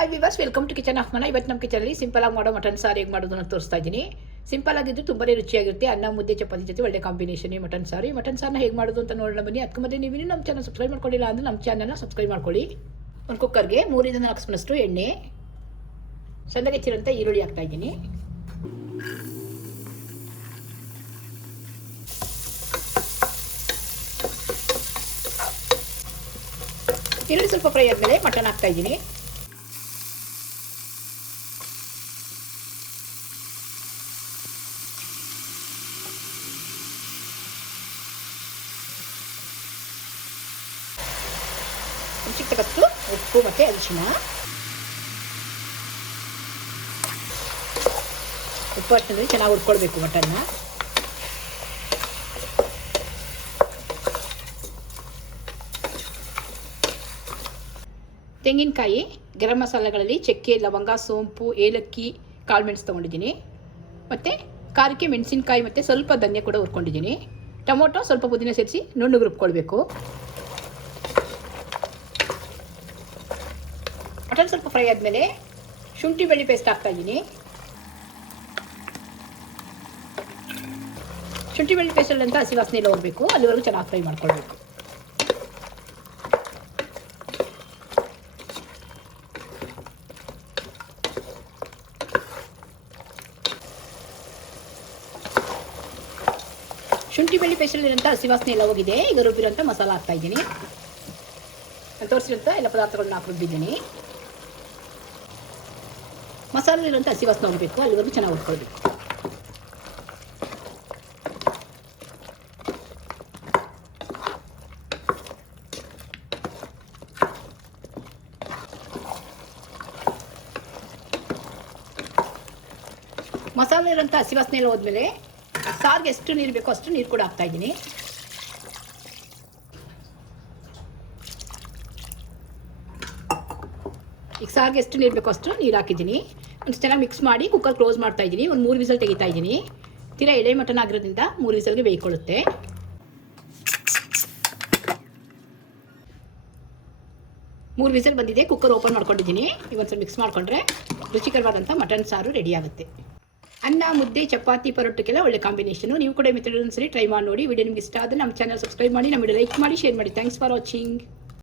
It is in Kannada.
Hi ವಿವಾಸ್ welcome to kitchen of Mana ಇವತ್ತು ನಮ್ಮ ಕಿಚನಲ್ಲಿ ಸಿಂಪಲ್ ಆಗಿ ಮಾಡೋ ಮಟನ್ ಸಾರು ಹೇಗೆ ಅಂತ ತೋರಿಸ್ತಾ ಇದ್ದೀನಿ. ಸಿಂಪಲ್ ಆಗಿದ್ದು ತುಂಬಾ ರುಚಿಯಾಗಿರುತ್ತೆ. ಅನ್ನ, ಮುದ್ದೆ, ಚಪಾತಿ ಜೊತೆ ಒಳ್ಳೆ ಕಾಂಬಿನೇಷನ್ ಮಟನ್ ಸಾರು. ಮಟನ್ ಸಾರನ್ನ ಹೇಗೆ ಮಾಡೋದು ಅಂತ ನೋಡೋಣ ಬನ್ನಿ. ಅದಕ್ಕೆ ಮತ್ತೆ ನೀವು ನಮ್ಮ ಚಾನಲ್ ಸಬ್ಸ್ಕ್ರೈಬ್ ಮಾಡ್ಕೊಳ್ಳಿಲ್ಲ ಅಂದರೆ ನಮ್ಮ ಚಾನಲ್ನ ಸಬ್ಸ್ಕ್ರೈಬ್ ಮಾಡ್ಕೊಳ್ಳಿ. ಒಂದು ಕುಕ್ಕರ್ಗೆ ಮೂರಿಂದ ನಾಲ್ಕು ಸ್ಪೂನಷ್ಟು ಎಣ್ಣೆ. ಸಣ್ಣಗೆ ಹೆಚ್ಚಿರೋಂಥ ಈರುಳ್ಳಿ ಹಾಕ್ತಾ ಇದ್ದೀನಿ. ಈರುಳ್ಳಿ ಸ್ವಲ್ಪ ಫ್ರೈ ಆದಮೇಲೆ ಮಟನ್ ಹಾಕ್ತಾ ಇದ್ದೀನಿ. ರುಚಿಗೆ ಉಪ್ಪು ಮತ್ತು ಅರಿಶಿನ ಉಪ್ಪು ಚೆನ್ನಾಗಿ ಹುರ್ಕೊಳ್ಬೇಕು ಮಟನ್ನ. ತೆಂಗಿನಕಾಯಿ ಗರಂ ಮಸಾಲೆಗಳಲ್ಲಿ ಚಕ್ಕೆ, ಲವಂಗ, ಸೋಂಪು, ಏಲಕ್ಕಿ, ಕಾಳು ಮೆಣಸು ತೊಗೊಂಡಿದ್ದೀನಿ. ಮತ್ತು ಖಾರಕ್ಕೆ ಮೆಣಸಿನಕಾಯಿ ಮತ್ತು ಸ್ವಲ್ಪ ಧನ್ಯ ಕೂಡ ಹುರ್ಕೊಂಡಿದ್ದೀನಿ. ಟೊಮೊಟೊ ಸ್ವಲ್ಪ ಪುದೀನ ಸೇರಿಸಿ ನುಣ್ಣಗೆ ರುಬ್ಕೊಳ್ಬೇಕು. ಮಟನ್ ಸ್ವಲ್ಪ ಫ್ರೈ ಆದಮೇಲೆ ಶುಂಠಿ ಬೆಳ್ಳಿ ಪೇಸ್ಟ್ ಹಾಕ್ತಾ ಇದ್ದೀನಿ. ಶುಂಠಿ ಬೆಳ್ಳಿ ಪೇಸ್ಟಲ್ಲಿ ಅಂತ ಹಸಿ ವಾಸನೆ ಎಲ್ಲ ಹೋಗಬೇಕು, ಅಲ್ಲಿವರೆಗೂ ಚೆನ್ನಾಗಿ ಫ್ರೈ ಮಾಡ್ಕೊಳ್ಬೇಕು. ಶುಂಠಿ ಬೆಳ್ಳಿ ಪೇಸ್ಟಲ್ಲಿರೋಂಥ ಹಸಿ ವಾಸನೆ ಎಲ್ಲ ಹೋಗಿದೆ, ಈಗ ರುಬ್ಬಿರೋಂಥ ಮಸಾಲ ಹಾಕ್ತಾ ಇದ್ದೀನಿ. ತೋರಿಸಿರೋಂಥ ಎಲ್ಲ ಪದಾರ್ಥಗಳನ್ನ ಹಾಕಿ ರುಬ್ಬಿದ್ದೀನಿ ಮಸಾಲೆಲಿರೋಂಥ ಹಸಿ ವಾಸನೆ ಹೋಗಬೇಕು. ಅಲ್ಲಿವರೆಗೂ ಚೆನ್ನಾಗಿ ಹುರ್ಕೊಳ್ಬೇಕು. ಮಸಾಲೆ ಇರೋಂಥ ಹಸಿ ವಾಸನೆ ಹೋದ್ಮೇಲೆ ಸಾರಿಗೆ ಎಷ್ಟು ನೀರು ಬೇಕೋ ಅಷ್ಟು ನೀರು ಕೂಡ ಹಾಕ್ತಾ ಈಗ ಸಾರಿಗೆ ಎಷ್ಟು ನೀರು ಬೇಕೋ ಅಷ್ಟು ನೀರು ಹಾಕಿದ್ದೀನಿ. ಒಂದು ಚೆನ್ನಾಗಿ ಮಿಕ್ಸ್ ಮಾಡಿ ಕುಕ್ಕರ್ ಕ್ಲೋಸ್ ಮಾಡ್ತಾ ಇದ್ದೀನಿ. ಒಂದು ಮೂರು ವಿಸಲ್ ತೆಗಿತಾ ಇದ್ದೀನಿ. ತೀರಾ ಎಳೆ ಮಟನ್ ಆಗಿರೋದ್ರಿಂದ ಮೂರು ವಿಸಲ್ಗೆ ಬೇಯ್ಕೊಳ್ಳುತ್ತೆ. ಮೂರು ವಿಸಲ್ ಬಂದಿದೆ ಕುಕ್ಕರ್ ಓಪನ್ ಮಾಡ್ಕೊಂಡಿದ್ದೀನಿ. ಇವತ್ತು ಮಿಕ್ಸ್ ಮಾಡಿಕೊಂಡ್ರೆ ರುಚಿಕರವಾದಂಥ ಮಟನ್ ಸಾರು ರೆಡಿ ಆಗುತ್ತೆ. ಅನ್ನ, ಮುದ್ದೆ, ಚಪಾತಿ, ಪರೋಟಕ್ಕೆಲ್ಲ ಒಳ್ಳೆ ಕಾಂಬಿನೇಷನು ನೀವು ಕೂಡ ಮೆಥಡ್ ಒಂದ್ಸರಿ ಟ್ರೈ ಮಾಡಿ ನೋಡಿ. ವಿಡಿಯೋ ನಿಮ್ಗೆ ಇಷ್ಟ ಆದರೆ ನಮ್ಮ ಚಾನಲ್ ಸಬ್ಸ್ಕ್ರೈಬ್ ಮಾಡಿ, ನಮ್ಮ ವಿಡಿಯೋ ಲೈಕ್ ಮಾಡಿ ಶೇರ್ ಮಾಡಿ. Thanks for watching